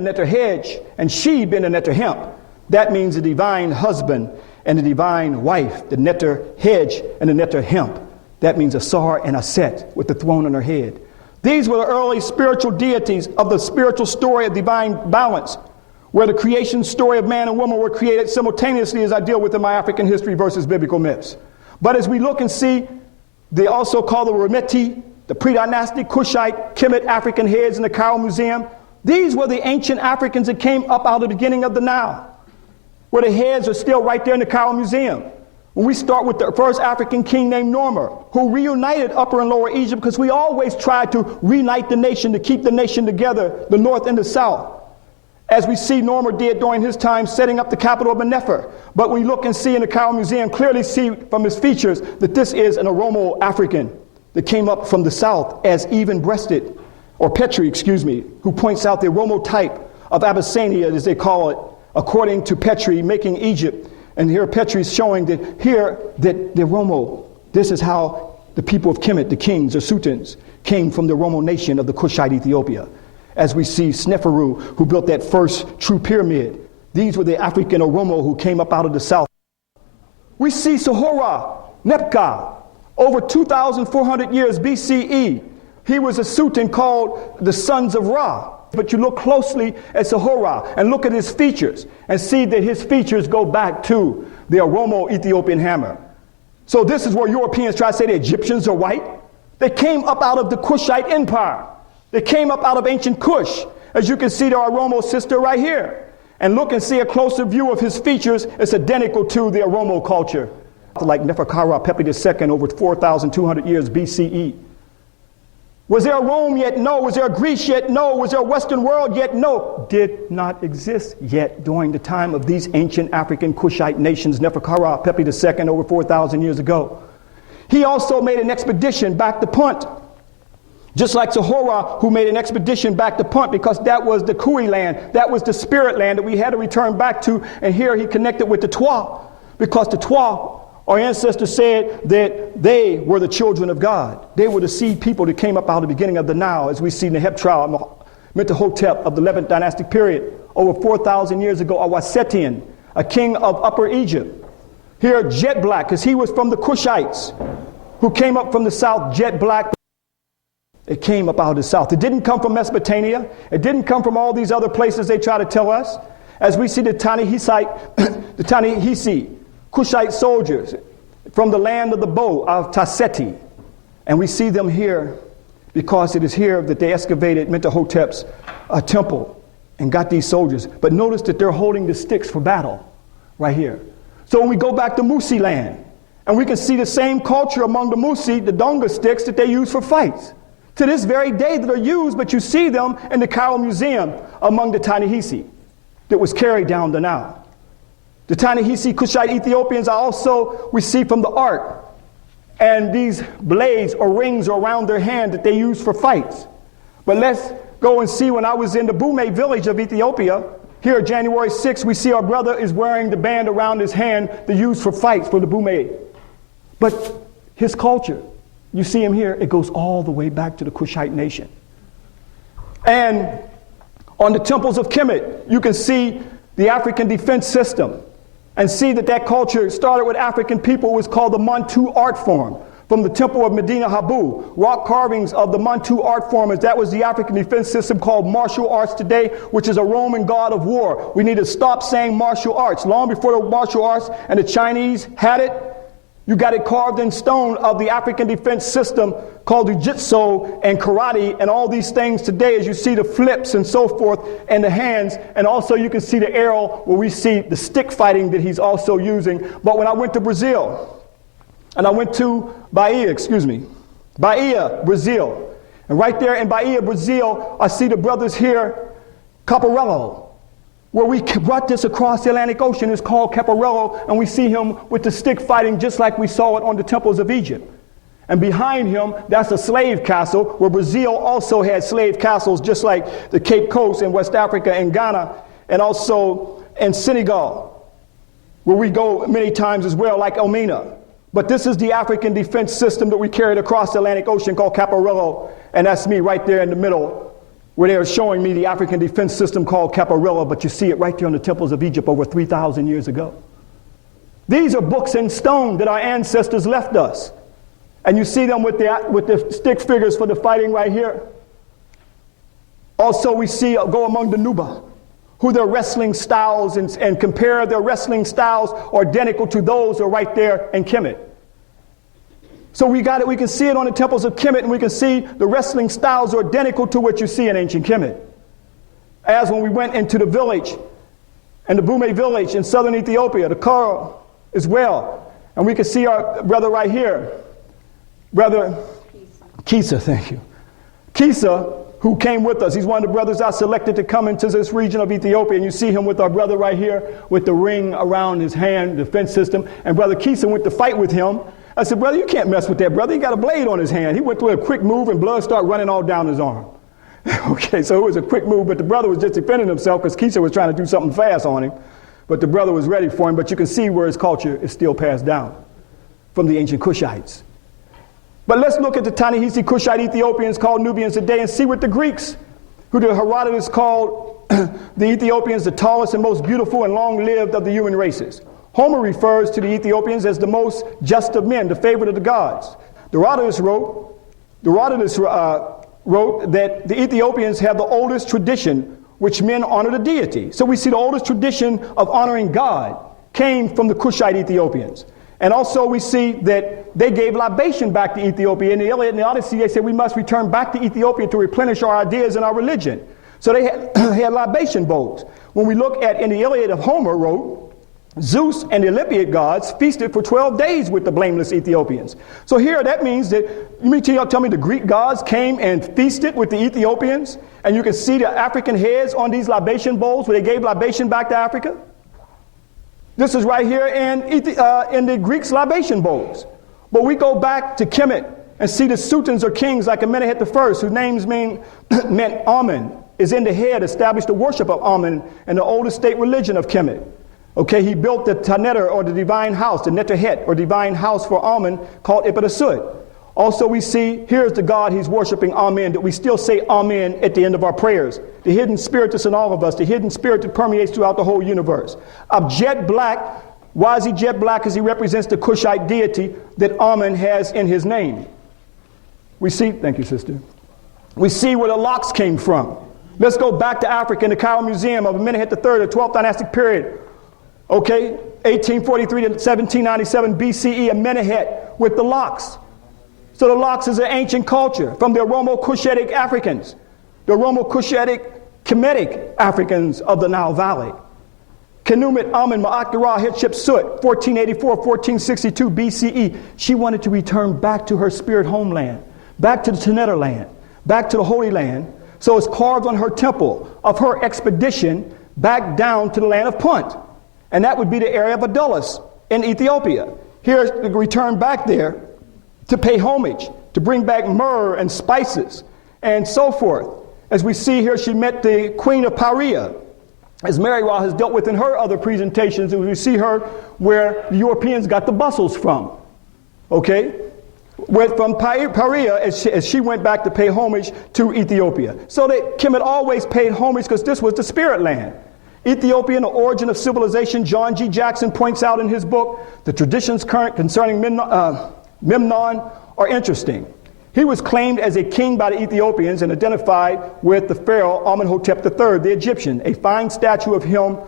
netter hedge, and she been a netter hemp. That means the divine husband and the divine wife, the netter hedge and the netter hemp. That means a Sar and a Set with the throne on her head. These were the early spiritual deities of the spiritual story of divine balance, where the creation story of man and woman were created simultaneously, as I deal with in my African history versus biblical myths. But as we look and see, they also call the Remeti, the pre-dynastic Kushite, Kemet African heads in the Cairo Museum. These were the ancient Africans that came up out of the beginning of the Nile, where the heads are still right there in the Cairo Museum. When we start with the first African king named Norma, who reunited Upper and Lower Egypt, because we always tried to reunite the nation, to keep the nation together, the North and the South, as we see Norma did during his time setting up the capital of Nefer. But when you look and see in the Cairo Museum, clearly see from his features that this is an Oromo African that came up from the South as even-breasted, or Petri, excuse me, who points out the Oromo type of Abyssinia, as they call it, according to Petri, making Egypt. And here Petri is showing that here, that the Oromo, this is how the people of Kemet, the kings or sultans, came from the Oromo nation of the Kushite Ethiopia. As we see Sneferu, who built that first true pyramid. These were the African Oromo who came up out of the South. We see Sahora, Nepka, over 2,400 years BCE. He was a sultan called the Sons of Ra. But you look closely at Sahora and look at his features and see that his features go back to the Oromo Ethiopian hammer. So this is where Europeans try to say the Egyptians are white. They came up out of the Kushite Empire. They came up out of ancient Kush. As you can see, the Oromo sister right here. And look and see a closer view of his features. It's identical to the Oromo culture. Like Neferkara Pepi II over 4,200 years BCE. Was there a Rome yet? No. Was there a Greece yet? No. Was there a Western world yet? No. Did not exist yet during the time of these ancient African Kushite nations, Neferkara Pepi II over 4,000 years ago. He also made an expedition back to Punt, just like Sahora, who made an expedition back to Punt, because that was the Kui land, that was the spirit land that we had to return back to, and here he connected with the Twa, because the Twa, our ancestors said that they were the children of God. They were the seed people that came up out of the beginning of the Nile, as we see in the Heptrial, Mentuhotep of the 11th dynastic period, over 4,000 years ago, a Wasetian, a king of Upper Egypt. Here, jet black, because he was from the Kushites, who came up from the south, jet black. It came up out of the south. It didn't come from Mesopotamia. It didn't come from all these other places they try to tell us. As we see the Tanihisi, Kushite soldiers from the land of the bow of Taseti. And we see them here because it is here that they excavated Mentuhotep's temple and got these soldiers. But notice that they're holding the sticks for battle right here. So when we go back to Musi land, and we can see the same culture among the Musi, the Donga sticks that they use for fights. To this very day that are used, but you see them in the Cairo Museum among the Tanihisi that was carried down the Nile. The Tanihisi Kushite Ethiopians are also, we see from the art, and these blades or rings are around their hand that they use for fights. But let's go and see when I was in the Bume village of Ethiopia, here January 6th, we see our brother is wearing the band around his hand they use for fights for the Bume. But his culture, you see him here, it goes all the way back to the Kushite nation. And on the temples of Kemet, you can see the African defense system and see that that culture started with African people. It was called the Mantu art form. From the temple of Medina Habu, rock carvings of the Mantu art form, that was the African defense system called martial arts today, which is a Roman god of war. We need to stop saying martial arts. Long before the martial arts and the Chinese had it, you got it carved in stone of the African defense system called Jiu-Jitsu and karate and all these things today, as you see the flips and so forth and the hands, and also you can see the arrow where we see the stick fighting that he's also using. But when I went to Brazil, and I went to Bahia, Brazil, and right there in Bahia, Brazil, I see the brothers here, Caparello, where we brought this across the Atlantic Ocean. It's called Caparello, and we see him with the stick fighting just like we saw it on the temples of Egypt. And behind him, that's a slave castle, where Brazil also had slave castles, just like the Cape Coast in West Africa and Ghana, and also in Senegal, where we go many times as well, like Elmina. But this is the African defense system that we carried across the Atlantic Ocean called Caparello, and that's me right there in the middle where they are showing me the African defense system called caparilla, but you see it right there on the temples of Egypt over 3,000 years ago. These are books in stone that our ancestors left us. And you see them with the stick figures for the fighting right here. Also, we see go among the Nuba, who their wrestling styles and compare their wrestling styles are identical to those that are right there in Kemet. So we got it. We can see it on the temples of Kemet, and we can see the wrestling styles are identical to what you see in ancient Kemet. As when we went into the village, and the Bume village in southern Ethiopia, the Kara as well, and we can see our brother right here, brother Kisa, thank you. Kisa, who came with us. He's one of the brothers I selected to come into this region of Ethiopia. And you see him with our brother right here with the ring around his hand, defense system. And brother Kisa went to fight with him. I said, brother, you can't mess with that, brother. He got a blade on his hand. He went through a quick move and blood started running all down his arm. Okay, so it was a quick move, but the brother was just defending himself because Kisa was trying to do something fast on him. But the brother was ready for him. But you can see where his culture is still passed down from the ancient Kushites. But let's look at the Ta-Nehisi Kushite Ethiopians called Nubians today and see what the Greeks, who the Herodotus called the Ethiopians the tallest and most beautiful and long-lived of the human races. Homer refers to the Ethiopians as the most just of men, the favorite of the gods. Herodotus wrote that the Ethiopians have the oldest tradition which men honor the deity. So we see the oldest tradition of honoring God came from the Kushite Ethiopians. And also we see that they gave libation back to Ethiopia. In the Iliad and the Odyssey, they said we must return back to Ethiopia to replenish our ideas and our religion. So they had libation bowls. When we look at in the Iliad of Homer wrote, Zeus and the Olympiad gods feasted for 12 days with the blameless Ethiopians. So here that means that, you mean tell me the Greek gods came and feasted with the Ethiopians? And you can see the African heads on these libation bowls where they gave libation back to Africa? This is right here in the Greeks' libation bowls. But we go back to Kemet and see the sultans or kings like Amenemhet I, whose names meant Amen, is in the head, established the worship of Amen and the oldest state religion of Kemet. Okay, he built the Taneter or the divine house, the Neterhet or divine house for Amen called Ipatasut. Also we see, here's the God he's worshiping, Amen, that we still say Amen at the end of our prayers. The hidden spirit that's in all of us, the hidden spirit that permeates throughout the whole universe. Of jet black, why is he jet black? Because he represents the Kushite deity that Amen has in his name. We see, thank you sister, we see where the locks came from. Let's go back to Africa in the Cairo Museum of Amenemhet III, the 12th dynastic period. Okay, 1843 to 1797 BCE, Amenemhet with the locks. So the locks is an ancient culture from the Oromo-Cushitic Africans, the Oromo-Cushitic Kemetic Africans of the Nile Valley. Kenumit Amen Ma'akdara Hatshepsut, 1484-1462 BCE. She wanted to return back to her spirit homeland, back to the Taneter land, back to the Holy Land. So it's carved on her temple of her expedition back down to the land of Punt. And that would be the area of Adulis in Ethiopia. Here's the return back there to pay homage, to bring back myrrh and spices, and so forth. As we see here, she met the Queen of Paria, as Mary Ra has dealt with in her other presentations, and we see her where the Europeans got the bustles from. Okay? From Paria, as she went back to pay homage to Ethiopia. So that Kemet always paid homage because this was the spirit land. Ethiopia and the origin of civilization, John G. Jackson points out in his book, the traditions current concerning Memnon are interesting. He was claimed as a king by the Ethiopians and identified with the pharaoh Amenhotep III, the Egyptian. A fine statue of him,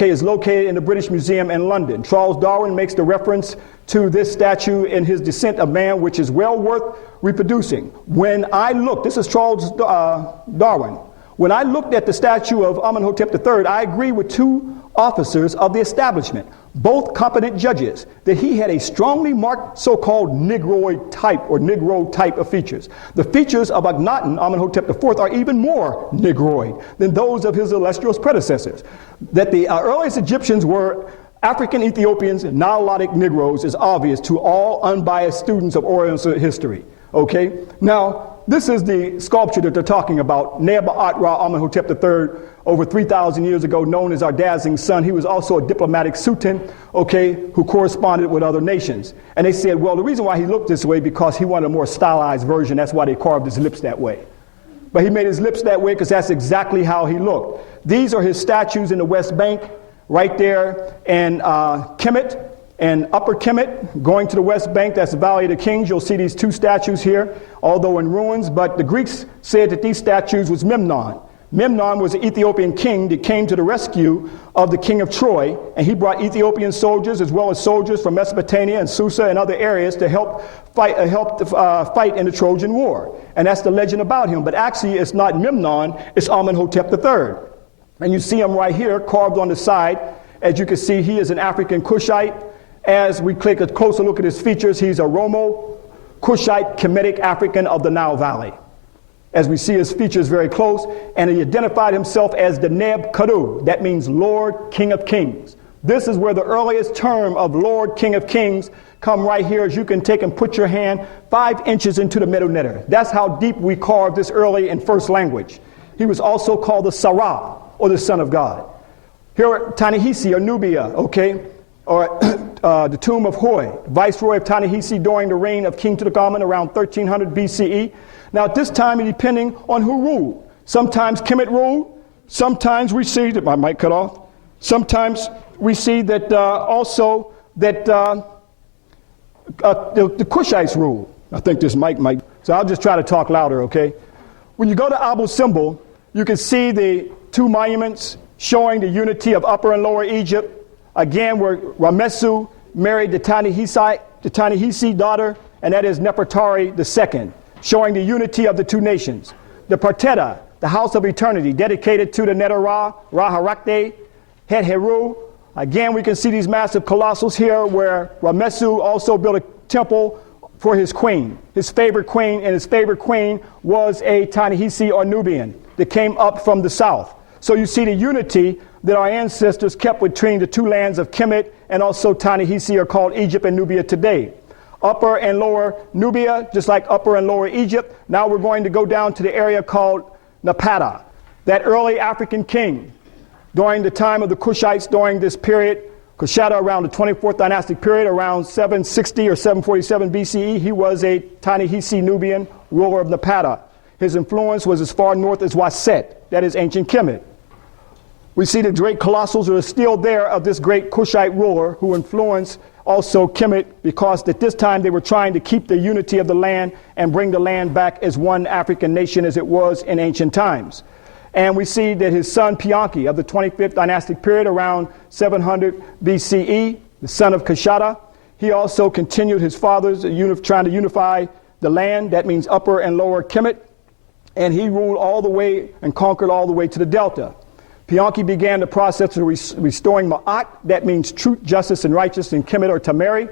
is located in the British Museum in London. Charles Darwin makes the reference to this statue in his Descent of Man, which is well worth reproducing. When I look, this is Charles Darwin. When I looked at the statue of Amenhotep III, I agree with two officers of the establishment, both competent judges, that he had a strongly marked so-called Negroid type or Negro type of features. The features of Akhenaten, Amenhotep IV, are even more Negroid than those of his illustrious predecessors. That the earliest Egyptians were African Ethiopians and Nilotic Negroes is obvious to all unbiased students of Oriental history. Okay? Now, this is the sculpture that they're talking about, Neba-Atra Amenhotep III, over 3,000 years ago, known as our dazzling son. He was also a diplomatic sultan, who corresponded with other nations. And they said, well, the reason why he looked this way because he wanted a more stylized version. That's why they carved his lips that way. But he made his lips that way because that's exactly how he looked. These are his statues in the West Bank, right there in Kemet and Upper Kemet, going to the West Bank. That's the Valley of the Kings. You'll see these two statues here, although in ruins. But the Greeks said that these statues was Memnon. Memnon was an Ethiopian king that came to the rescue of the king of Troy, and he brought Ethiopian soldiers as well as soldiers from Mesopotamia and Susa and other areas to help fight in the Trojan War. And that's the legend about him. But actually, it's not Memnon, it's Amenhotep III. And you see him right here, carved on the side. As you can see, he is an African Cushite. As we take a closer look at his features, he's a Romo Cushite Kemetic African of the Nile Valley. As we see his features very close, and he identified himself as the Neb Kadu. That means Lord, King of Kings. This is where the earliest term of Lord, King of Kings come right here, as you can take and put your hand 5 inches into the Medu Neter. That's how deep we carved this early in first language. He was also called the Sarah, or the Son of God. Here at Ta-Nehisi, or Nubia, okay, or the tomb of Hoi, viceroy of Ta-Nehisi during the reign of King Tutankhamun around 1300 BCE. Now at this time, depending on who ruled. Sometimes Kemet ruled, sometimes we see that, my mic cut off, sometimes we see that the Kushites ruled. I think this mic might, so I'll just try to talk louder, okay? When you go to Abu Simbel, you can see the two monuments showing the unity of Upper and Lower Egypt. Again, where Ramesu married the Ta-Nehisi daughter, and that is Nefertari II, showing the unity of the two nations. The Parteta, the house of eternity, dedicated to the Neter-Ra, Ra-Harakte, Het-Heru. Again, we can see these massive colossals here where Ramesu also built a temple for his queen, his favorite queen, and his favorite queen was a Ta-Nehisi or Nubian that came up from the south. So you see the unity that our ancestors kept between the two lands of Kemet and also Ta-Nehisi, are called Egypt and Nubia today. Upper and Lower Nubia, just like Upper and Lower Egypt. Now we're going to go down to the area called Napata, that early African king during the time of the Kushites during this period, Kushata around the 24th dynastic period, around 760 or 747 BCE. He was a Ta-Nehisi Nubian ruler of Napata. His influence was as far north as Waset, that is ancient Kemet. We see the great colossals are still there of this great Kushite ruler who influenced also Kemet, because at this time they were trying to keep the unity of the land and bring the land back as one African nation as it was in ancient times. And we see that his son Pianki of the 25th dynastic period around 700 BCE, the son of Kushata, he also continued his father's trying to unify the land. That means Upper and Lower Kemet. And he ruled all the way and conquered all the way to the Delta. Pianki began the process of restoring Ma'at, that means truth, justice, and righteousness in Kemet or Tamari.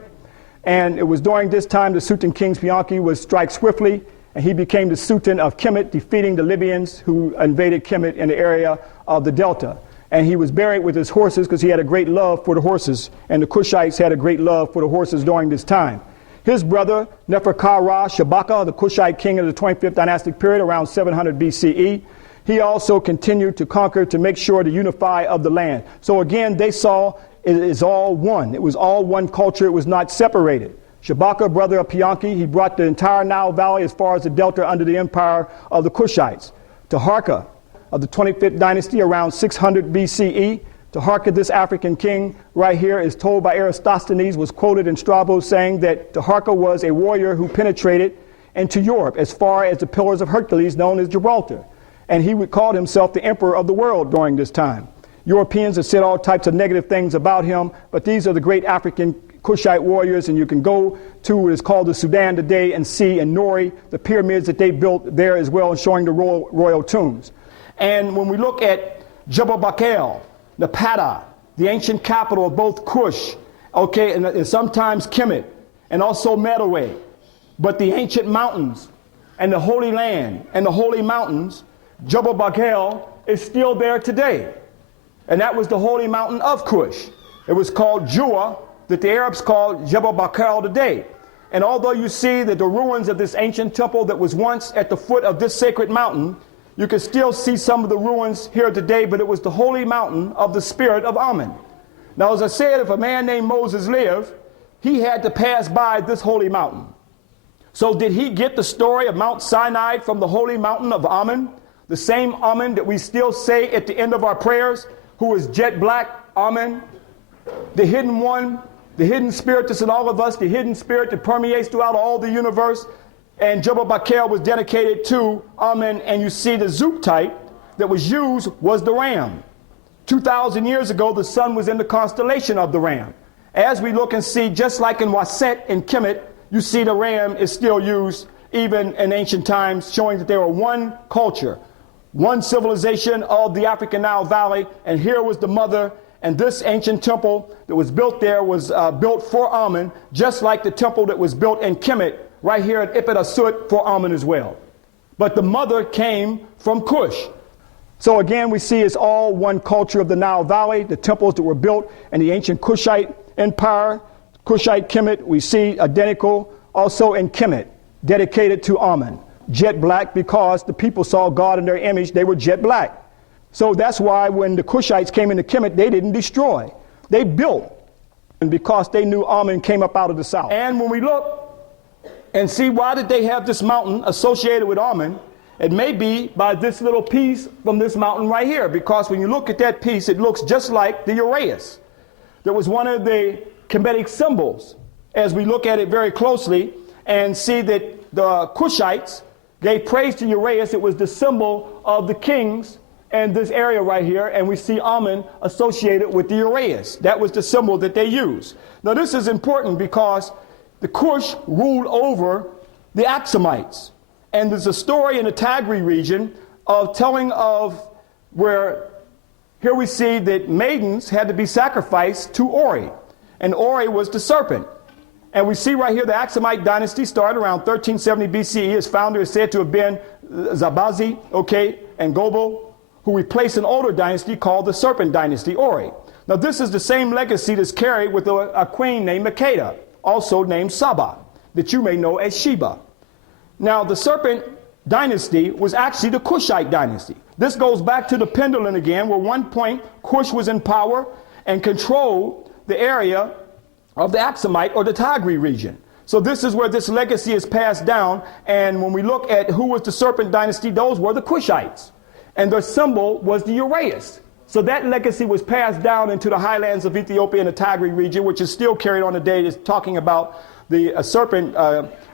And it was during this time the Sultan King Pianki would strike swiftly, and he became the Sultan of Kemet, defeating the Libyans who invaded Kemet in the area of the Delta. And he was buried with his horses because he had a great love for the horses, and the Kushites had a great love for the horses during this time. His brother, Neferkara Shabaka, the Kushite king of the 25th dynastic period around 700 BCE, he also continued to conquer to make sure to unify of the land. So again, they saw it is all one. It was all one culture. It was not separated. Shabaka, brother of Pianki, he brought the entire Nile Valley as far as the Delta under the empire of the Kushites. Taharka of the 25th dynasty around 600 BCE. Taharka, this African king right here, is told by Eratosthenes, was quoted in Strabo saying that Taharka was a warrior who penetrated into Europe as far as the Pillars of Hercules known as Gibraltar. And he would call himself the emperor of the world during this time. Europeans have said all types of negative things about him, but these are the great African Kushite warriors, and you can go to what is called the Sudan today and see in Nori the pyramids that they built there as well, showing the royal tombs. And when we look at Jebel Bakel, Napata, the ancient capital of both Kush, okay, and sometimes Kemet, and also Meroe, but the ancient mountains and the Holy Land and the Holy Mountains, Jebel Bakel is still there today. And that was the holy mountain of Kush. It was called Jua, that the Arabs called Jebel Bakel today. And although you see that the ruins of this ancient temple that was once at the foot of this sacred mountain, you can still see some of the ruins here today, but it was the holy mountain of the spirit of Amen. Now, as I said, if a man named Moses lived, he had to pass by this holy mountain. So did he get the story of Mount Sinai from the holy mountain of Amun? The same Amun that we still say at the end of our prayers, who is jet black, Amun, the hidden one, the hidden spirit that's in all of us, the hidden spirit that permeates throughout all the universe. And Jebel Bakel was dedicated to Amun, and you see the Zoop type that was used was the ram. 2,000 years ago, the sun was in the constellation of the ram. As we look and see, just like in Waset and Kemet, you see the ram is still used even in ancient times, showing that they were one culture, one civilization of the African Nile Valley, and here was the mother, and this ancient temple that was built there was built for Amun, just like the temple that was built in Kemet, right here at Ipet Asut for Amun as well. But the mother came from Cush. So again, we see it's all one culture of the Nile Valley, the temples that were built in the ancient Kushite Empire, Kushite Kemet, we see identical also in Kemet, dedicated to Amun. Jet black, because the people saw God in their image, they were jet black. So that's why when the Kushites came into Kemet, they didn't destroy. They built, and because they knew Amun came up out of the south. And when we look and see why did they have this mountain associated with Amun, it may be by this little piece from this mountain right here, because when you look at that piece, it looks just like the uraeus. That was one of the Kemetic symbols, as we look at it very closely and see that the Kushites gave praise to uraeus. It was the symbol of the kings in this area right here, and we see Amun associated with the uraeus. That was the symbol that they used. Now this is important because the Kush ruled over the Axumites. And there's a story in the Tigray region of telling of where here we see that maidens had to be sacrificed to Ori. And Ori was the serpent. And we see right here the Axumite dynasty started around 1370 BCE. Its founder is said to have been Zabazi, and Gobel, who replaced an older dynasty called the Serpent Dynasty, Ori. Now this is the same legacy that's carried with a queen named Makeda, also named Saba, that you may know as Sheba. Now, the Serpent Dynasty was actually the Kushite dynasty. This goes back to the pendulum again, where one point Kush was in power and controlled the area of the Axumite or the Tigray region. So this is where this legacy is passed down. And when we look at who was the Serpent Dynasty, those were the Kushites. And their symbol was the uraeus. So that legacy was passed down into the highlands of Ethiopia and the Tigray region, which is still carried on today. It's talking about the serpent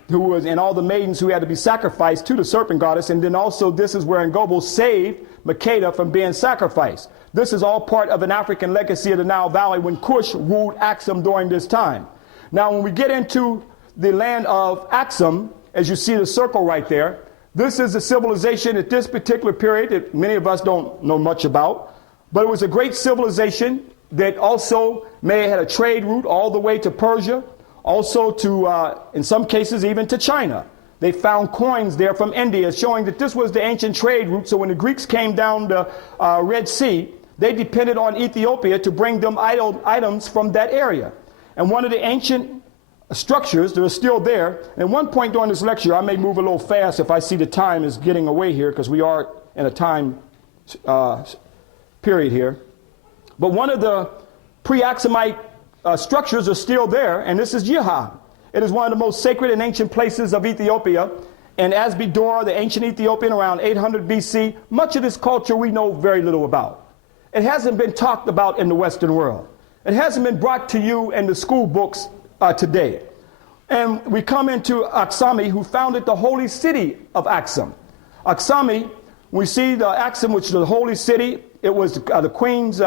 who was, and all the maidens who had to be sacrificed to the serpent goddess. And then also this is where Ngobel saved Makeda from being sacrificed. This is all part of an African legacy of the Nile Valley when Cush ruled Axum during this time. Now when we get into the land of Axum, as you see the circle right there, this is a civilization at this particular period that many of us don't know much about, but it was a great civilization that also may have had a trade route all the way to Persia, also to, in some cases, even to China. They found coins there from India showing that this was the ancient trade route. So when the Greeks came down the Red Sea, they depended on Ethiopia to bring them items from that area. And one of the ancient structures that are still there, and at one point during this lecture, I may move a little fast if I see the time is getting away here, because we are in a time period here. But one of the pre-Axumite structures are still there, and this is Yihah. It is one of the most sacred and ancient places of Ethiopia. And Asbidor, the ancient Ethiopian, around 800 BC, much of this culture we know very little about. It hasn't been talked about in the Western world. It hasn't been brought to you in the school books today. And we come into Aksami, who founded the holy city of Axum. Aksami, we see the Axum, which is the holy city. It was the queen's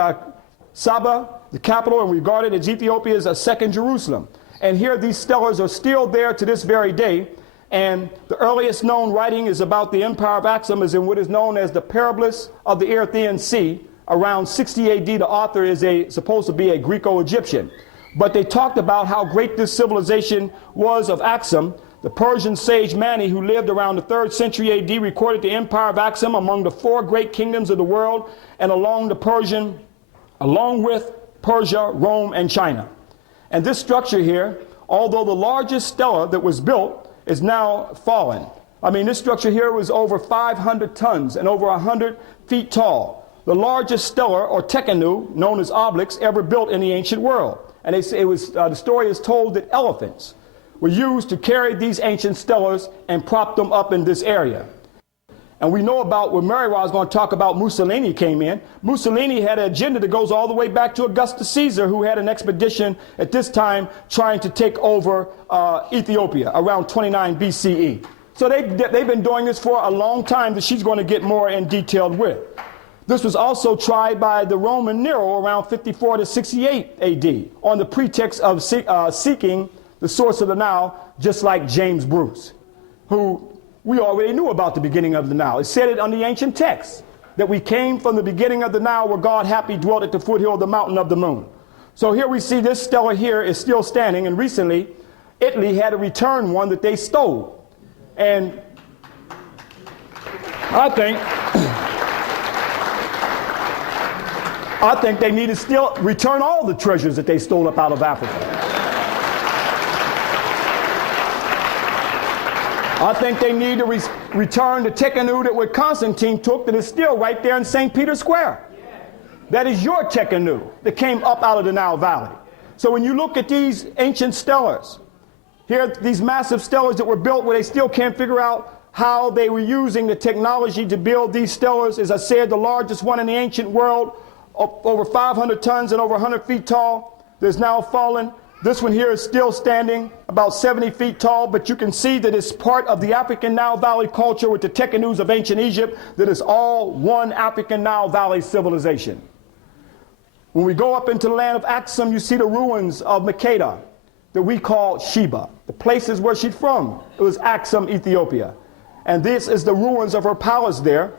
Saba, the capital, and regarded as Ethiopia's second Jerusalem. And here these stellars are still there to this very day. And the earliest known writing is about the empire of Axum is in what is known as the Parables of the Erythraean Sea. Around 60 AD, the author is supposed to be a Greco-Egyptian. But they talked about how great this civilization was of Axum. The Persian sage Mani, who lived around the 3rd century AD, recorded the empire of Axum among the 4 great kingdoms of the world, and along with Persia, Rome, and China. And this structure here, although the largest stela that was built is now fallen. I mean, this structure here was over 500 tons and over 100 feet tall. The largest stela, or tekenu, known as obelisk, ever built in the ancient world. And the story is told that elephants were used to carry these ancient stellars and prop them up in this area. And we know about when Mary was going to talk about Mussolini came in. Mussolini had an agenda that goes all the way back to Augustus Caesar, who had an expedition at this time trying to take over Ethiopia around 29 BCE. So they've been doing this for a long time that she's going to get more in detail with. This was also tried by the Roman Nero around 54 to 68 AD on the pretext of seeking the source of the Nile, just like James Bruce, who we already knew about the beginning of the Nile. It said it on the ancient texts that we came from the beginning of the Nile where God happy dwelt at the foothill of the mountain of the moon. So here we see this stellar here is still standing, and recently Italy had to return one that they stole. And I think they need to still return all the treasures that they stole up out of Africa. I think they need to return the Tekkenu that what Constantine took that is still right there in St. Peter's Square. That is your Tekkenu that came up out of the Nile Valley. So when you look at these ancient stellars, here these massive stellars that were built where they still can't figure out how they were using the technology to build these stellars. As I said, the largest one in the ancient world, over 500 tons and over 100 feet tall, that's now fallen. This one here is still standing, about 70 feet tall, but you can see that it's part of the African Nile Valley culture with the Tekkenus of ancient Egypt, that is all one African Nile Valley civilization. When we go up into the land of Axum, you see the ruins of Makeda that we call Sheba. The places where she's from, it was Axum, Ethiopia. And this is the ruins of her palace there.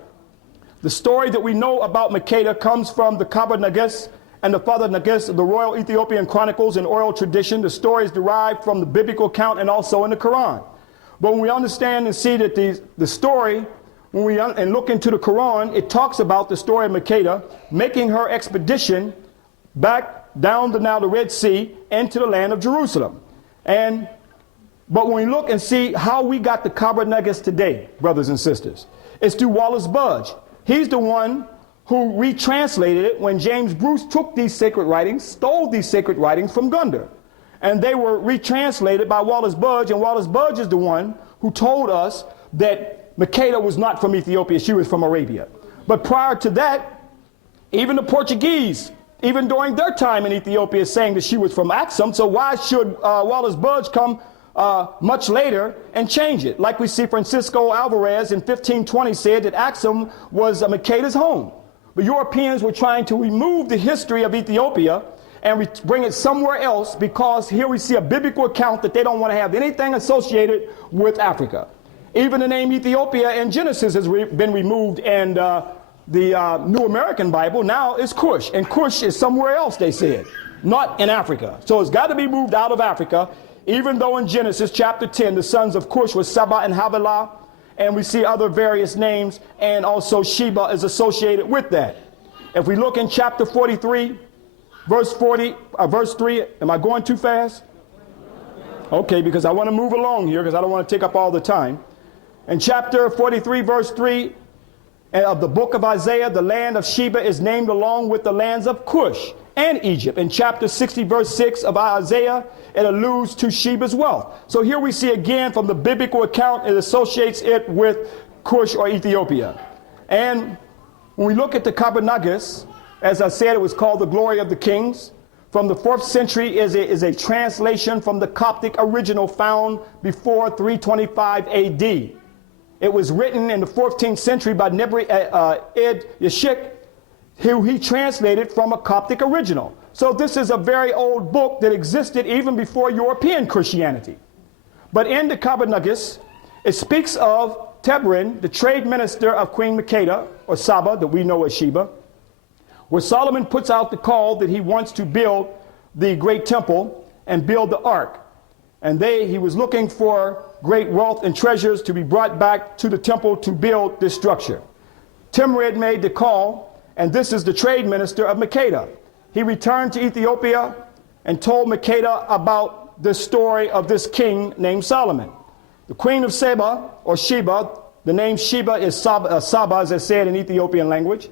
The story that we know about Makeda comes from the Kaba Nagus and the Father Nagus of the Royal Ethiopian Chronicles and oral tradition. The story is derived from the biblical account and also in the Quran. But when we understand and see that the story, when we look into the Quran, it talks about the story of Makeda making her expedition back down the Nile, the Red Sea, into the land of Jerusalem. But when we look and see how we got the Kaba Nagus today, brothers and sisters, it's through Wallace Budge. He's the one who retranslated it when James Bruce took these sacred writings, stole these sacred writings from Gundar. And they were retranslated by Wallace Budge, and Wallace Budge is the one who told us that Makeda was not from Ethiopia, she was from Arabia. But prior to that, even the Portuguese, even during their time in Ethiopia, saying that she was from Axum, so why should Wallace Budge come much later and change it? Like we see Francisco Alvarez in 1520 said that Axum was Makeda's home. But Europeans were trying to remove the history of Ethiopia and bring it somewhere else, because here we see a biblical account that they don't want to have anything associated with Africa. Even the name Ethiopia in Genesis has been removed, and the New American Bible now is Cush, and Cush is somewhere else, they said, not in Africa. So it's got to be moved out of Africa, even though in Genesis chapter 10 the sons of Cush was Saba and Havilah, and we see other various names, and also Sheba is associated with that. If we look in chapter 43, verse 3, am I going too fast? Okay, because I want to move along here, because I don't want to take up all the time. In chapter 43, verse 3 of the book of Isaiah, the land of Sheba is named along with the lands of Cush and Egypt. In chapter 60, verse 6 of Isaiah, it alludes to Sheba's wealth. So here we see again from the biblical account, it associates it with Cush or Ethiopia. And when we look at the Kaba Nagus, as I said, it was called the Glory of the Kings. From the 4th century is a translation from the Coptic original found before 325 AD. It was written in the 14th century by Nebri Ed Yashik, who he translated from a Coptic original. So this is a very old book that existed even before European Christianity. But in the Kaba Nagus, it speaks of Tebrin, the trade minister of Queen Makeda, or Saba, that we know as Sheba, where Solomon puts out the call that he wants to build the great temple and build the ark. And he was looking for great wealth and treasures to be brought back to the temple to build this structure. Timrid made the call, and this is the trade minister of Makeda. He returned to Ethiopia and told Makeda about the story of this king named Solomon. The queen of Seba, or Sheba, the name Sheba is Saba, as I said in Ethiopian language.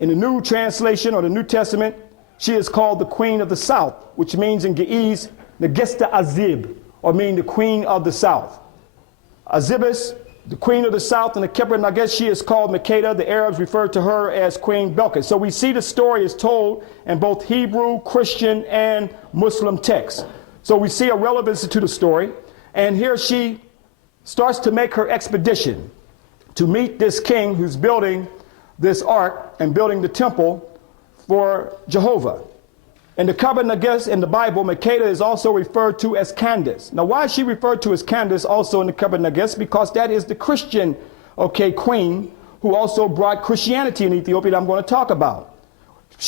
In the New Translation or the New Testament, she is called the Queen of the South, which means in Ge'ez, Negesta Azib, or mean the queen of the south. Azibis, the queen of the south, and the Kebra Nages, she is called Makeda. The Arabs refer to her as Queen Belkis. So we see the story is told in both Hebrew, Christian, and Muslim texts. So we see a relevancy to the story. And here she starts to make her expedition to meet this king who's building this ark and building the temple for Jehovah. In the Kebra Nages in the Bible, Makeda is also referred to as Candace. Now, why is she referred to as Candace also in the Kebra Nages? Because that is the Christian, queen who also brought Christianity in Ethiopia that I'm going to talk about.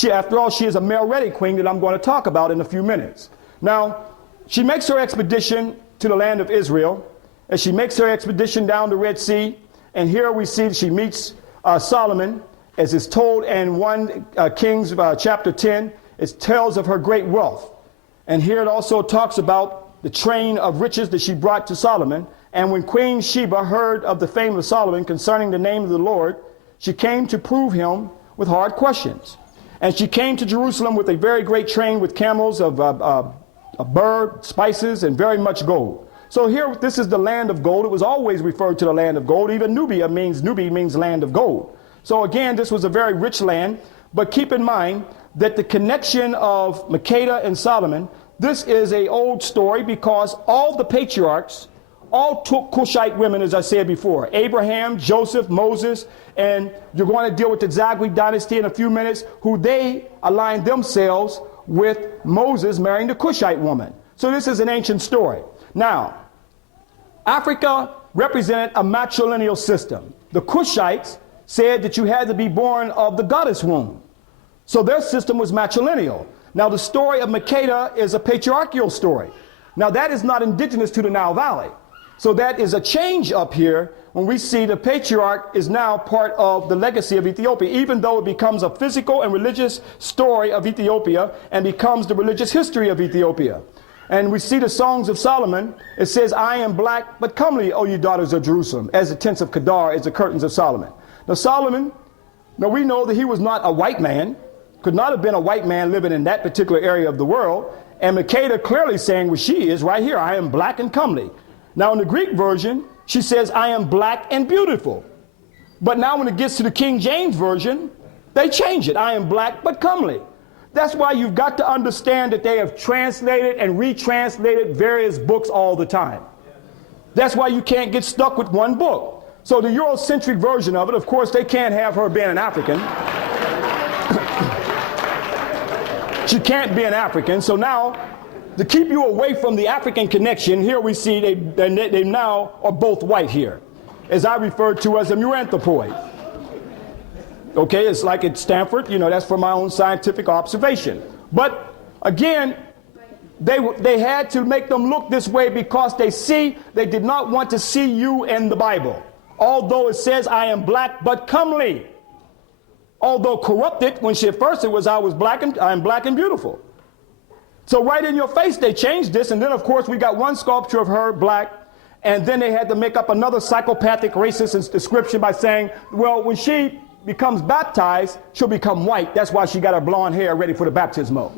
After all, she is a Meroitic queen that I'm going to talk about in a few minutes. Now, she makes her expedition to the land of Israel, and she makes her expedition down the Red Sea, and here we see she meets Solomon, as is told in 1 Kings chapter 10. It tells of her great wealth. And here it also talks about the train of riches that she brought to Solomon. And when Queen Sheba heard of the fame of Solomon concerning the name of the Lord, she came to prove him with hard questions. And she came to Jerusalem with a very great train with camels of bird, spices, and very much gold. So here, this is the land of gold. It was always referred to the land of gold. Even Nubi means land of gold. So again, this was a very rich land. But keep in mind that the connection of Makeda and Solomon, this is an old story because all the patriarchs all took Cushite women, as I said before. Abraham, Joseph, Moses, and you're going to deal with the Zagwe dynasty in a few minutes, who they aligned themselves with Moses marrying the Cushite woman. So this is an ancient story. Now, Africa represented a matrilineal system. The Cushites said that you had to be born of the goddess womb. So their system was matrilineal. Now the story of Makeda is a patriarchal story. Now that is not indigenous to the Nile Valley. So that is a change up here when we see the patriarch is now part of the legacy of Ethiopia, even though it becomes a physical and religious story of Ethiopia and becomes the religious history of Ethiopia. And we see the Songs of Solomon. It says, I am black, but comely, O ye daughters of Jerusalem, as the tents of Kedar is the curtains of Solomon. Now Solomon, we know that he was not a white man. Could not have been a white man living in that particular area of the world. And Makeda clearly saying what she is right here, I am black and comely. Now in the Greek version, she says, I am black and beautiful. But now when it gets to the King James version, they change it. I am black but comely. That's why you've got to understand that they have translated and retranslated various books all the time. That's why you can't get stuck with one book. So the Eurocentric version of it, of course, they can't have her being an African. She can't be an African. So now, to keep you away from the African connection, here we see they now are both white here, as I refer to as a muranthropoid. Okay, it's like at Stanford, that's for my own scientific observation. But again, they had to make them look this way because they did not want to see you in the Bible. Although it says, I am black but comely. Although corrupted, when at first it was, I am black and beautiful. So right in your face, they changed this. And then, of course, we got one sculpture of her black. And then they had to make up another psychopathic racist description by saying, well, when she becomes baptized, she'll become white. That's why she got her blonde hair ready for the baptismal.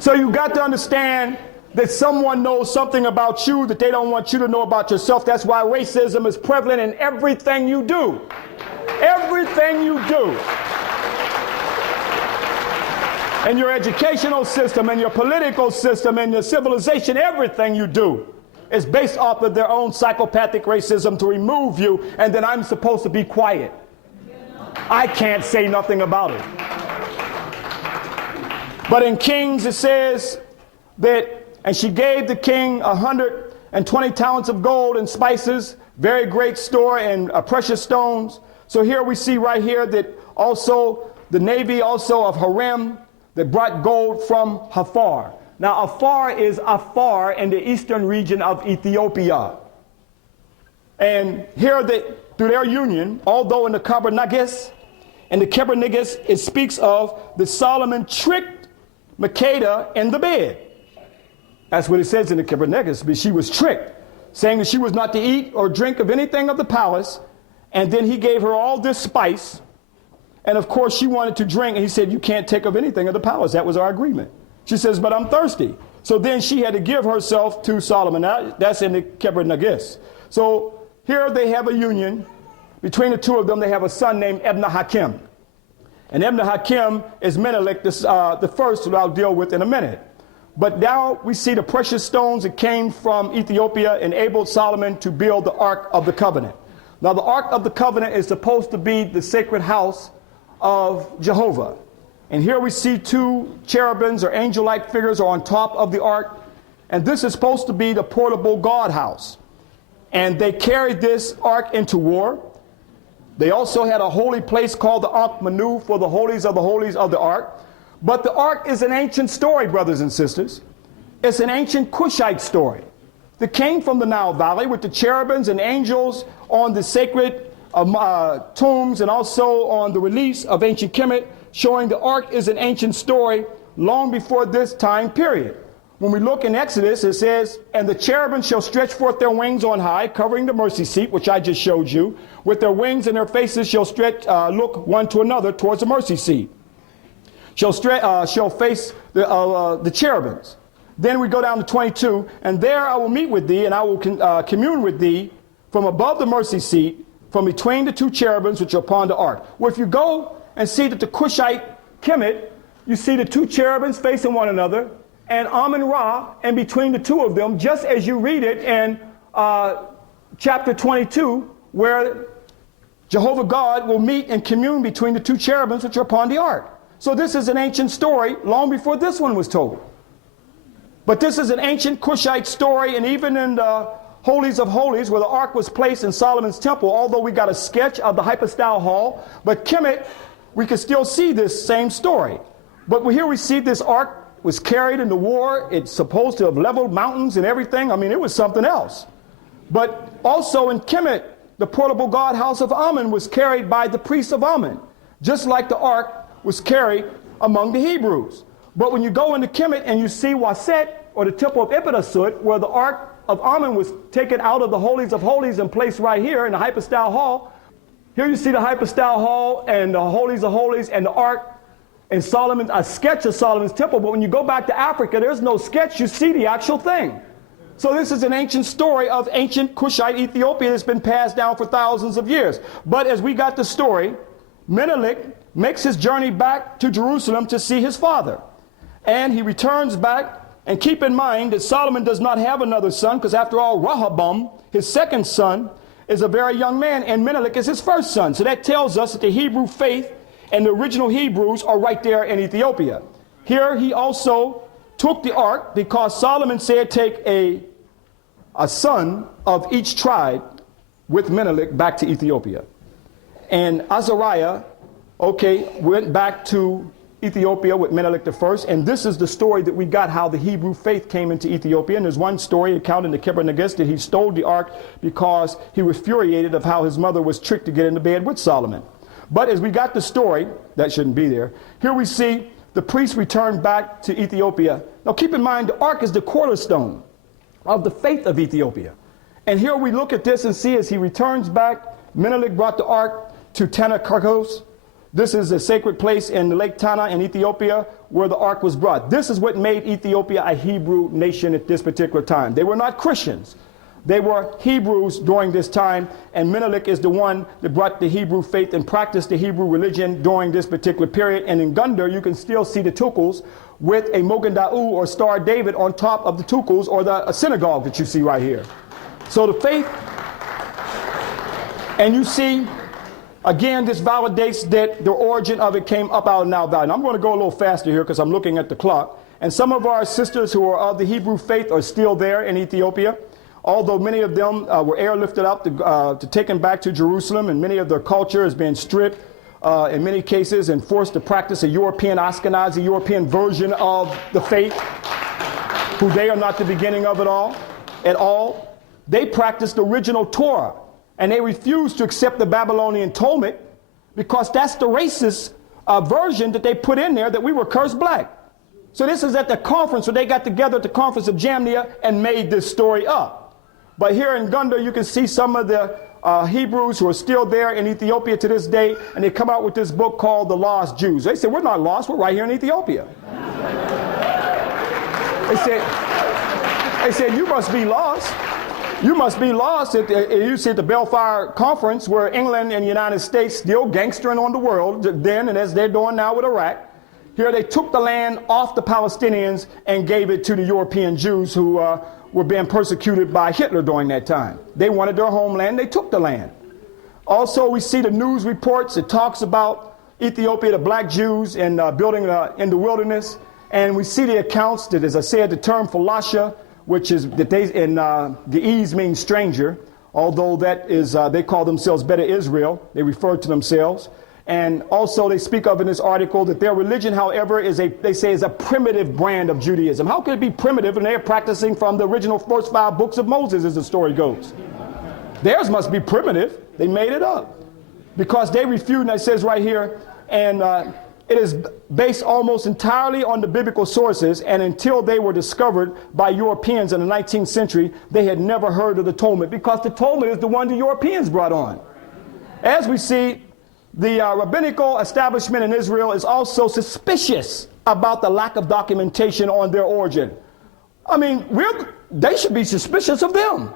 So you got to understand that someone knows something about you that they don't want you to know about yourself. That's why racism is prevalent in everything you do. Everything you do. In your educational system, in your political system, in your civilization, everything you do is based off of their own psychopathic racism to remove you, and then I'm supposed to be quiet. I can't say nothing about it. But in Kings it says that, and she gave the king 120 talents of gold and spices, very great store, and precious stones. So here we see right here that also the navy also of Harem that brought gold from Afar. Now Afar is Afar in the eastern region of Ethiopia. And here through their union, although in the Kebra Nages, it speaks of that Solomon tricked Makeda in the bed. That's what it says in the Kebra Nages, but she was tricked, saying that she was not to eat or drink of anything of the palace. And then he gave her all this spice. And of course she wanted to drink, and he said, you can't take of anything of the palace. That was our agreement. She says, but I'm thirsty. So then she had to give herself to Solomon. That's in the Keber Nagis. So here they have a union. Between the two of them, they have a son named Ebna Hakim. And Ebna Hakim is Menelik, the first, who I'll deal with in a minute. But now we see the precious stones that came from Ethiopia enabled Solomon to build the Ark of the Covenant. Now the Ark of the Covenant is supposed to be the sacred house of Jehovah. And here we see two cherubims or angel-like figures are on top of the ark. And this is supposed to be the portable God house. And they carried this ark into war. They also had a holy place called the Ankh Manu for the holies of the ark. But the ark is an ancient story, brothers and sisters. It's an ancient Cushite story that came from the Nile Valley with the cherubims and angels on the sacred tombs and also on the reliefs of ancient Kemet, showing the ark is an ancient story long before this time period. When we look in Exodus, it says, and the cherubim shall stretch forth their wings on high, covering the mercy seat, which I just showed you. With their wings and their faces shall stretch, look one to another towards the mercy seat. Shall face the cherubims. Then we go down to 22, and there I will meet with thee, and I will commune with thee from above the mercy seat, from between the two cherubims which are upon the ark. Well, if you go and see that the Cushite Kemet, you see the two cherubims facing one another, and Amun-Ra, and between the two of them, just as you read it in chapter 22, where Jehovah God will meet and commune between the two cherubims which are upon the ark. So this is an ancient story long before this one was told. But this is an ancient Cushite story, and even in the Holies of Holies, where the ark was placed in Solomon's temple, although we got a sketch of the hypostyle hall, but Kemet, we can still see this same story. But here we see this ark was carried in the war. It's supposed to have leveled mountains and everything. I mean, it was something else. But also in Kemet, the portable God house of Amun was carried by the priests of Amun, just like the ark was carried among the Hebrews. But when you go into Kemet and you see Waset, or the temple of Epidasut, where the ark of Amun was taken out of the Holies of Holies and placed right here in the hypostyle hall. Here you see the hypostyle hall and the Holies of Holies and the ark and Solomon, a sketch of Solomon's temple. But when you go back to Africa, there's no sketch. You see the actual thing. So this is an ancient story of ancient Cushite Ethiopia that's been passed down for thousands of years. But as we got the story, Menelik makes his journey back to Jerusalem to see his father. And he returns back. And keep in mind that Solomon does not have another son, because after all, Rehoboam, his second son, is a very young man, and Menelik is his first son. So that tells us that the Hebrew faith and the original Hebrews are right there in Ethiopia. Here he also took the ark, because Solomon said take a son of each tribe with Menelik back to Ethiopia. And Azariah, went back to Ethiopia with Menelik I, and this is the story that we got how the Hebrew faith came into Ethiopia. And there's one story account in the Keber Nagis that he stole the ark because he was furiated of how his mother was tricked to get into bed with Solomon. But as we got the story, that shouldn't be there, here we see the priest returned back to Ethiopia. Now keep in mind, the ark is the cornerstone of the faith of Ethiopia. And here we look at this and see as he returns back, Menelik brought the ark to Tanakarkos. This is a sacred place in Lake Tana in Ethiopia where the ark was brought. This is what made Ethiopia a Hebrew nation at this particular time. They were not Christians. They were Hebrews during this time, and Menelik is the one that brought the Hebrew faith and practiced the Hebrew religion during this particular period. And in Gundar, you can still see the tukels with a Mogendau or Star of David on top of the tukels, or the synagogue that you see right here. So the faith, and you see, again, this validates that the origin of it came up out of Nile Valley. And I'm going to go a little faster here because I'm looking at the clock. And some of our sisters who are of the Hebrew faith are still there in Ethiopia, although many of them were airlifted up to taken back to Jerusalem, and many of their culture has been stripped in many cases and forced to practice a European Ashkenazi, European version of the faith, who they are not the beginning of it all, at all. They practiced the original Torah. And they refused to accept the Babylonian Talmud because that's the racist version that they put in there, that we were cursed black. So this is at the conference where they got together at the conference of Jamnia and made this story up. But here in Gundar, you can see some of the Hebrews who are still there in Ethiopia to this day, and they come out with this book called The Lost Jews. They say, we're not lost, we're right here in Ethiopia. They said, you must be lost. You must be lost. You see at the Belfire Conference, where England and the United States still gangstering on the world then, and as they're doing now with Iraq. Here they took the land off the Palestinians and gave it to the European Jews who were being persecuted by Hitler during that time. They wanted their homeland. They took the land. Also, we see the news reports. It talks about Ethiopia, the black Jews, and building in the wilderness. And we see the accounts that, as I said, the term Falasha, which is that they in the E's means stranger, although that is they call themselves Beta Israel. They refer to themselves. And also they speak of in this article that their religion, however, is they say is a primitive brand of Judaism. How could it be primitive when they're practicing from the original first 5 books of Moses, as the story goes? Theirs must be primitive. They made it up. Because they refute, and it says right here, and it is based almost entirely on the biblical sources, and until they were discovered by Europeans in the 19th century, they had never heard of the Talmud, because the Talmud is the one the Europeans brought on. As we see, the rabbinical establishment in Israel is also suspicious about the lack of documentation on their origin. I mean, they should be suspicious of them.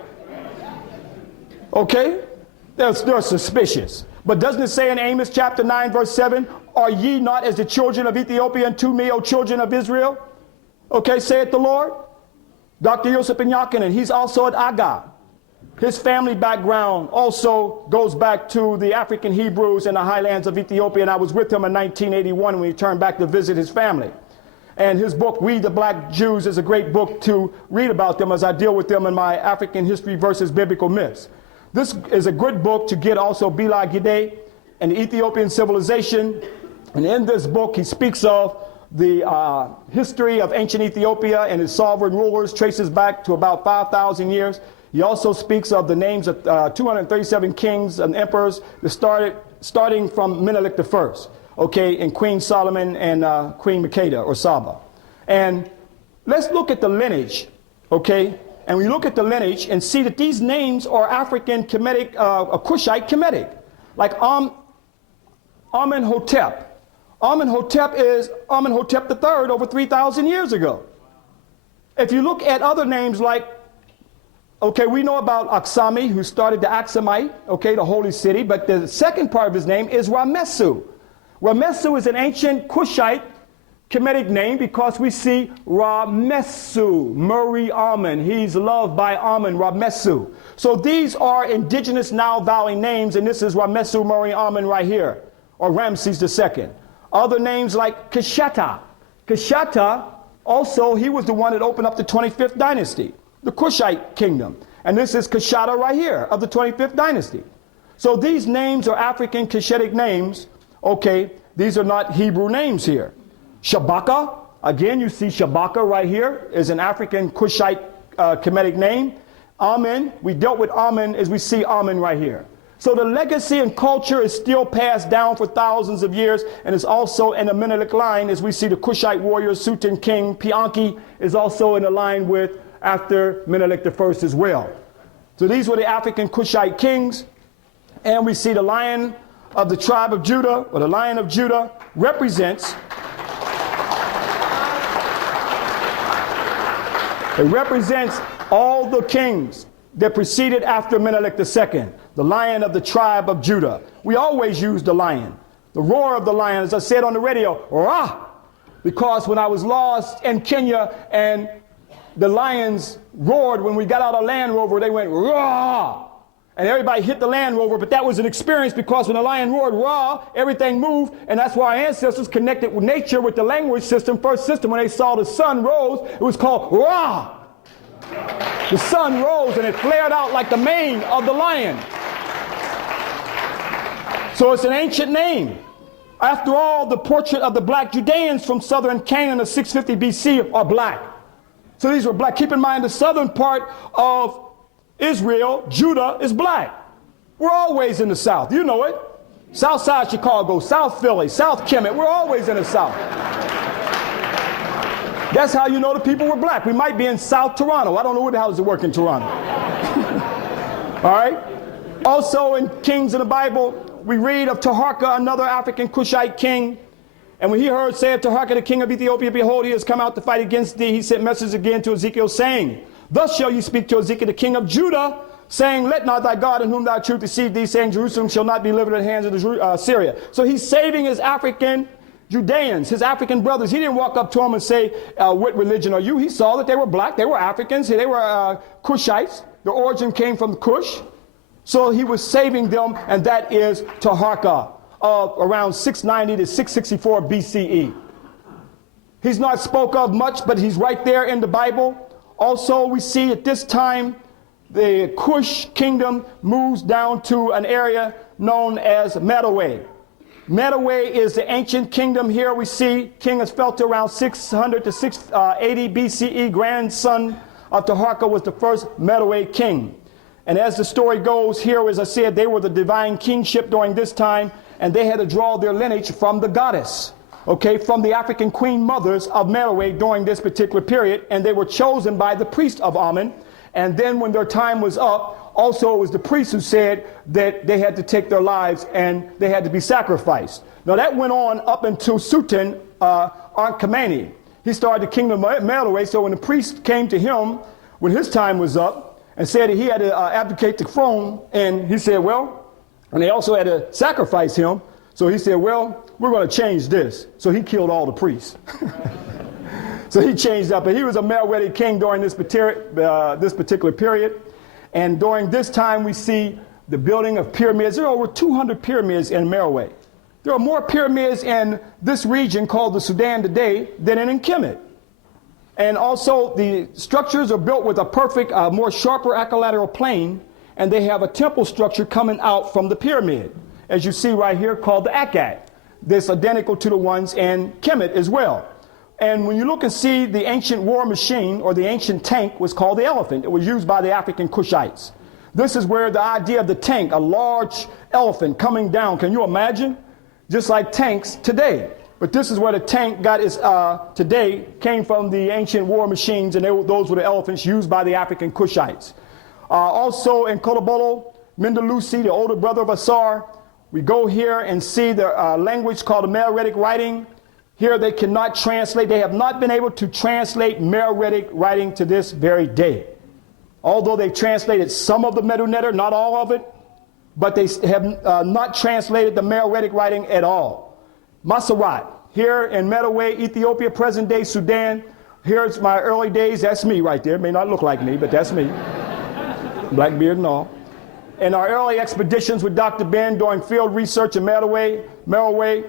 Okay? They're suspicious. But doesn't it say in Amos chapter 9, verse 7, are ye not as the children of Ethiopia unto me, O children of Israel? Okay, saith the Lord. Dr. Yosef Benyakin, he's also at Agag. His family background also goes back to the African Hebrews in the highlands of Ethiopia, and I was with him in 1981 when he returned back to visit his family. And his book, We the Black Jews, is a great book to read about them as I deal with them in my African History versus Biblical Myths. This is a good book to get also Bila Gide and the Ethiopian civilization. And in this book, he speaks of the history of ancient Ethiopia and its sovereign rulers, traces back to about 5,000 years. He also speaks of the names of 237 kings and emperors that starting from Menelik I, okay, and Queen Solomon and Queen Makeda or Saba. And let's look at the lineage, okay? And we look at the lineage and see that these names are African Kemetic, Cushite Kemetic, like Amenhotep. Amenhotep is Amenhotep III over 3,000 years ago. If you look at other names like, okay, we know about Aksami, who started the Aksamite, okay, the holy city, but the second part of his name is Ramesu. Ramesu is an ancient Cushite Kemetic name because we see Ramesu, Murray Amen. He's loved by Amen, Ramesu. So these are indigenous now vowing names, and this is Ramesu Murray Amen right here, or Ramses II. Other names like Keshata. Keshata, also, he was the one that opened up the 25th dynasty, the Cushite kingdom. And this is Keshata right here of the 25th dynasty. So these names are African Cushitic names. Okay, these are not Hebrew names here. Shabaka, again, you see Shabaka right here is an African Cushite Kemetic name. Amen, we dealt with Amen as we see Amen right here. So the legacy and culture is still passed down for thousands of years, and is also in the Menelik line as we see the Cushite warrior, Sutan king, Pianki is also in the line with after Menelik I as well. So these were the African Cushite kings, and we see the lion of the tribe of Judah, or the Lion of Judah, represents all the kings that preceded after Menelik II, the Lion of the tribe of Judah. We always use the lion, the roar of the lion, as I said on the radio, rah, because when I was lost in Kenya and the lions roared when we got out of Land Rover, they went rah, and everybody hit the Land Rover, but that was an experience because when the lion roared rah, everything moved, and that's why our ancestors connected with nature with the language system, first system, when they saw the sun rose, it was called rah. The sun rose and it flared out like the mane of the lion. So it's an ancient name. After all, the portrait of the black Judeans from southern Canaan of 650 BC are black. So these were black. Keep in mind the southern part of Israel, Judah, is black. We're always in the south. You know it. South side Chicago, South Philly, South Kemet. We're always in the south. That's how you know the people were black. We might be in South Toronto. I don't know what the hell does it work in Toronto. All right? Also in Kings in the Bible, we read of Taharka, another African Cushite king. And when he heard, saith to hearken the king of Ethiopia, behold, he has come out to fight against thee. He sent messages again to Ezekiel, saying, thus shall you speak to Ezekiel, the king of Judah, saying, let not thy God in whom thou truth deceive thee, saying, Jerusalem shall not be delivered in the hands of Syria. So he's saving his African Judeans, his African brothers. He didn't walk up to them and say, what religion are you? He saw that they were black, they were Africans, they were Cushites. Their origin came from Cush. So he was saving them, and that is Taharka of around 690 to 664 BCE. He's not spoke of much, but he's right there in the Bible. Also, we see at this time, the Cush kingdom moves down to an area known as Meroe. Meroe is the ancient kingdom. Here we see King Esfelta around 600 to 680 BCE, grandson of Taharka, was the first Meroe king. And as the story goes here, as I said, they were the divine kingship during this time, and they had to draw their lineage from the goddess, okay, from the African queen mothers of Meroe during this particular period, and they were chosen by the priest of Amun. And then when their time was up, also it was the priest who said that they had to take their lives and they had to be sacrificed. Now that went on up until Sultan Ankhamani. He started the kingdom of Meroe, so when the priest came to him when his time was up and said that he had to abdicate the throne, and he said, well, and they also had to sacrifice him. So he said, well, we're going to change this. So he killed all the priests. So he changed up. And he was a Meroitic king during this particular period. And during this time, we see the building of pyramids. There are over 200 pyramids in Meroe. There are more pyramids in this region called the Sudan today than in Kemet. And also the structures are built with a perfect, more sharper equilateral plane, and they have a temple structure coming out from the pyramid, as you see right here, called the Akkad. This identical to the ones in Kemet as well. And when you look and see the ancient war machine, or the ancient tank, was called the elephant. It was used by the African Cushites. This is where the idea of the tank, a large elephant coming down, can you imagine? Just like tanks today. But this is where the tank got its, today, came from the ancient war machines, and those were the elephants used by the African Cushites. Also in Kolobolo, Mendelusi, the older brother of Asar, we go here and see the language called the Meroitic writing. Here they cannot translate. They have not been able to translate Meroitic writing to this very day. Although they've translated some of the Medu-Neter, not all of it, but they have not translated the Meroitic writing at all. Masarat, here in Meroe, Ethiopia, present-day Sudan. Here's my early days. That's me right there. It may not look like me, but that's me. Black beard and all. In our early expeditions with Dr. Ben during field research in Meroe,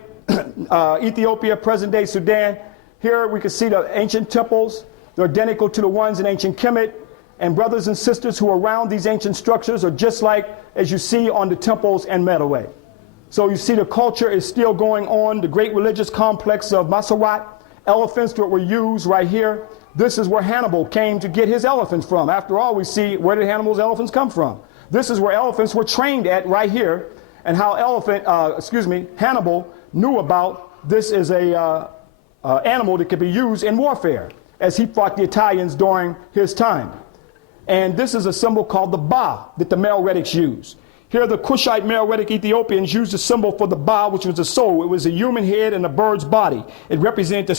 Ethiopia, present-day Sudan. Here we can see the ancient temples. They're identical to the ones in ancient Kemet. And brothers and sisters who are around these ancient structures are just like as you see on the temples in Meroe. So you see the culture is still going on. The great religious complex of Masarat, elephants that were used right here. This is where Hannibal came to get his elephants from. After all, we see, where did Hannibal's elephants come from? This is where elephants were trained at right here, and how Hannibal knew about this as a animal that could be used in warfare as he fought the Italians during his time. And this is a symbol called the Ba that the Meroitics used. Here the Cushite Meroitic Ethiopians used a symbol for the Ba, which was a soul. It was a human head and a bird's body. It represented the